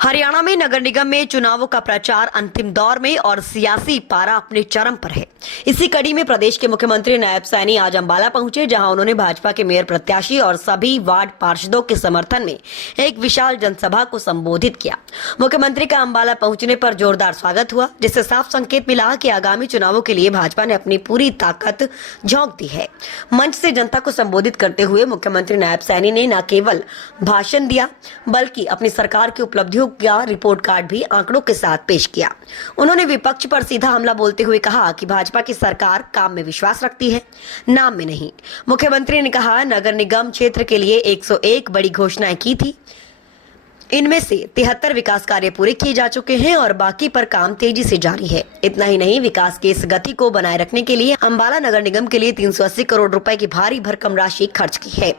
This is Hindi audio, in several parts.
हरियाणा में नगर निगम में चुनावों का प्रचार अंतिम दौर में और सियासी पारा अपने चरम पर है। इसी कड़ी में प्रदेश के मुख्यमंत्री नायब सैनी आज अंबाला पहुंचे, जहां उन्होंने भाजपा के मेयर प्रत्याशी और सभी वार्ड पार्षदों के समर्थन में एक विशाल जनसभा को संबोधित किया। मुख्यमंत्री का अंबाला पहुंचने पर जोरदार स्वागत हुआ, जिससे साफ संकेत मिला कि आगामी चुनावों के लिए भाजपा ने अपनी पूरी ताकत झोंक दी है। मंच से जनता को संबोधित करते हुए मुख्यमंत्री नायब सैनी ने न केवल भाषण दिया, बल्कि अपनी सरकार की उपलब्धियों का रिपोर्ट कार्ड भी आंकड़ों के साथ पेश किया। उन्होंने विपक्ष पर सीधा हमला बोलते हुए कहा कि भाजपा की सरकार काम में विश्वास रखती है, नाम में नहीं। मुख्यमंत्री ने कहा, नगर निगम क्षेत्र के लिए 101 बड़ी घोषणाएं की थी, इनमें से 73 विकास कार्य पूरे किए जा चुके हैं और बाकी पर काम तेजी से जारी है। इतना ही नहीं, विकास की इस गति को बनाए रखने के लिए अंबाला नगर निगम के लिए 380 करोड़ रुपए की भारी भरकम राशि खर्च की है।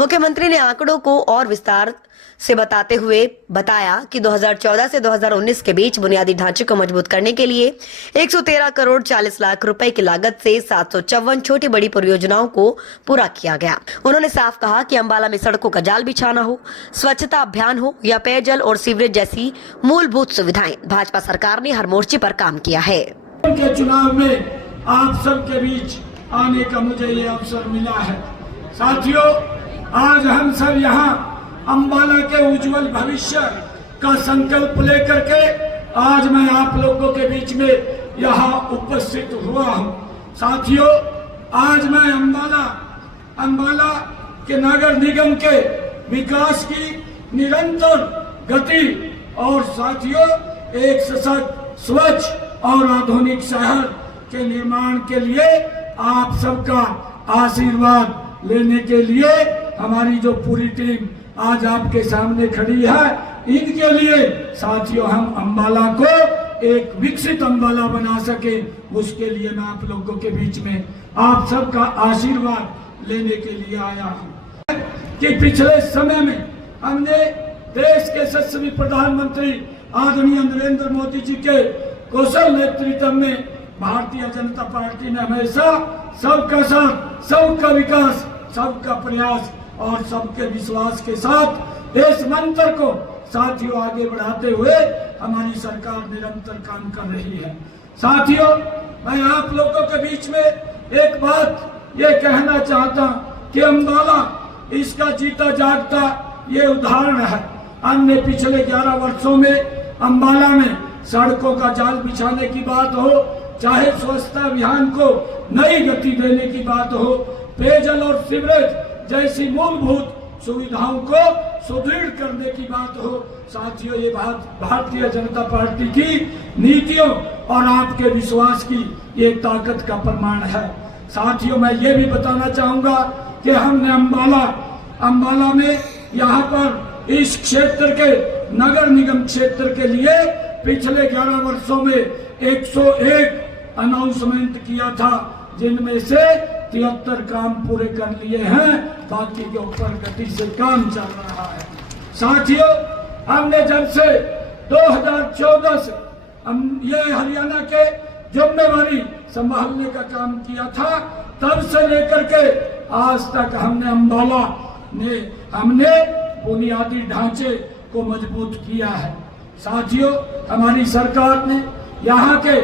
मुख्यमंत्री ने आंकड़ों को और विस्तार से बताते हुए बताया कि 2014 से 2019 के बीच बुनियादी ढांचे को मजबूत करने के लिए 113 करोड़ 40 लाख रुपए की लागत से 754 छोटी बड़ी परियोजनाओं को पूरा किया गया। उन्होंने साफ कहा कि अंबाला में सड़कों का जाल बिछाना हो, स्वच्छता अभियान हो या पेयजल और सीवरेज जैसी मूलभूत सुविधाएं, भाजपा सरकार ने हर मोर्चे पर काम किया है। के चुनाव में आप सबके बीच आने का मुझे ये अवसर मिला है। साथियों, आज हम सब यहाँ अंबाला के उज्जवल भविष्य का संकल्प लेकर के आज मैं आप लोगों के बीच में यहाँ उपस्थित हुआ हूँ। साथियों, आज मैं अंबाला के नगर निगम के विकास की निरंतर गति और साथियों एक सशक्त, स्वच्छ और आधुनिक शहर के निर्माण के लिए आप सबका आशीर्वाद लेने के लिए हमारी जो पूरी टीम आज आपके सामने खड़ी है, इनके लिए साथियों हम अंबाला को एक विकसित अंबाला बना सके, उसके लिए मैं आप लोगों के बीच में आप सबका आशीर्वाद लेने के लिए आया हूँ। कि पिछले समय में हमने देश के यशस्वी प्रधानमंत्री आदरणीय नरेंद्र मोदी जी के कौशल नेतृत्व में भारतीय जनता पार्टी ने हमेशा सबका साथ, सबका विकास, सबका प्रयास और सबके विश्वास के साथ इस मंत्र को साथियों आगे बढ़ाते हुए हमारी सरकार निरंतर काम कर रही है। साथियों, मैं आप लोगों के बीच में एक बात ये कहना चाहता कि अंबाला इसका जीता जागता ये उदाहरण है। हमने पिछले 11 वर्षों में अंबाला में सड़कों का जाल बिछाने की बात हो, चाहे स्वच्छता अभियान को नई गति देने की बात हो, पेयजल और सीवरेज जैसी मूलभूत सुविधाओं को सुदृढ़ करने की बात हो, साथियों ये बात भारतीय जनता पार्टी की नीतियों और आपके विश्वास की ये ताकत का प्रमाण है। साथियों, मैं ये भी बताना चाहूंगा कि हमने अंबाला में यहाँ पर इस क्षेत्र के नगर निगम क्षेत्र के लिए पिछले 11 वर्षों में 101 अनाउंसमेंट किया था, जिनमें से 73 काम पूरे कर लिए हैं, बाकी के ऊपर गति से काम चल रहा है। साथियों, हमने जब से 2014 से ये हरियाणा के जिम्मेवारी संभालने का काम किया था, तब से लेकर के आज तक हमने बुनियादी ढांचे को मजबूत किया है। साथियों, हमारी सरकार ने यहाँ के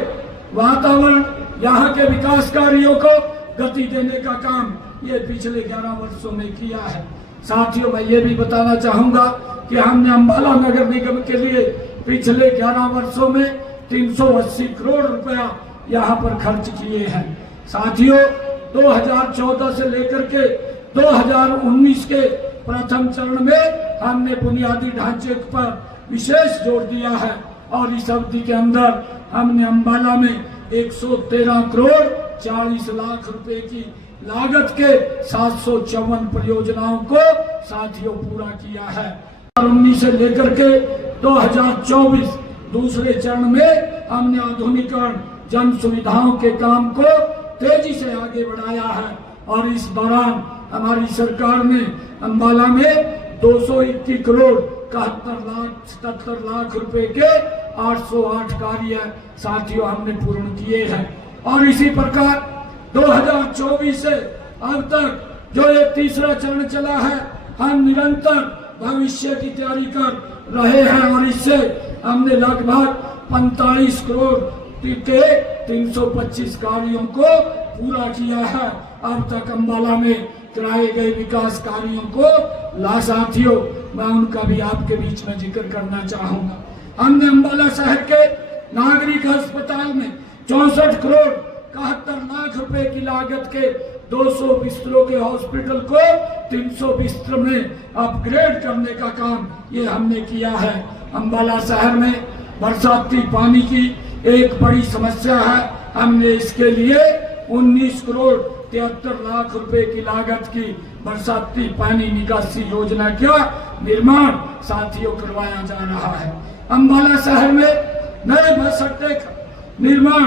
वातावरण, यहाँ के विकास कार्यों को गति देने का काम ये पिछले 11 वर्षों में किया है। साथियों, मैं ये भी बताना चाहूंगा कि हमने अंबाला नगर निगम के लिए पिछले 11 वर्षों में 380 करोड़ रुपया यहाँ पर खर्च किए हैं। साथियों, 2014 से लेकर के 2019 के प्रथम चरण में हमने बुनियादी ढांचे पर विशेष जोर दिया है और इस अवधि के अंदर हमने अंबाला में 113 करोड़ 40 लाख रुपए की लागत के 754 परियोजनाओं को साथियों पूरा किया है। 2019 से लेकर के 2024 दूसरे चरण में हमने आधुनिकीकरण, जन सुविधाओं के काम को तेजी से आगे बढ़ाया है और इस दौरान हमारी सरकार ने अंबाला में 221 करोड़ 77 लाख रुपए के 808 कार्य साथियों हमने पूर्ण किए हैं। और इसी प्रकार 2024 से अब तक जो ये तीसरा चरण चला है, हम निरंतर भविष्य की तैयारी कर रहे हैं और इससे हमने लगभग 45 करोड़ के 325 कार्यों को पूरा किया है। अब तक अंबाला में कराए गए विकास कार्यों को साथियों मैं उनका भी आपके बीच में जिक्र करना चाहूंगा। हमने अंबाला शहर के नागरिक अस्पताल में 64 करोड़ 71 लाख रुपए की लागत के 200 बिस्तरों के हॉस्पिटल को 300 बिस्तर में अपग्रेड करने का काम ये हमने किया है। अंबाला शहर में बरसाती पानी की एक बड़ी समस्या है। हमने इसके लिए 19 करोड़ 73 लाख रुपए की लागत की बरसाती पानी निकासी योजना का निर्माण साथियों करवाया जा रहा है। अंबाला शहर में नए बस अड्डे का निर्माण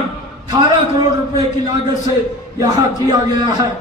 18 करोड़ रुपए की लागत से यहाँ किया गया है।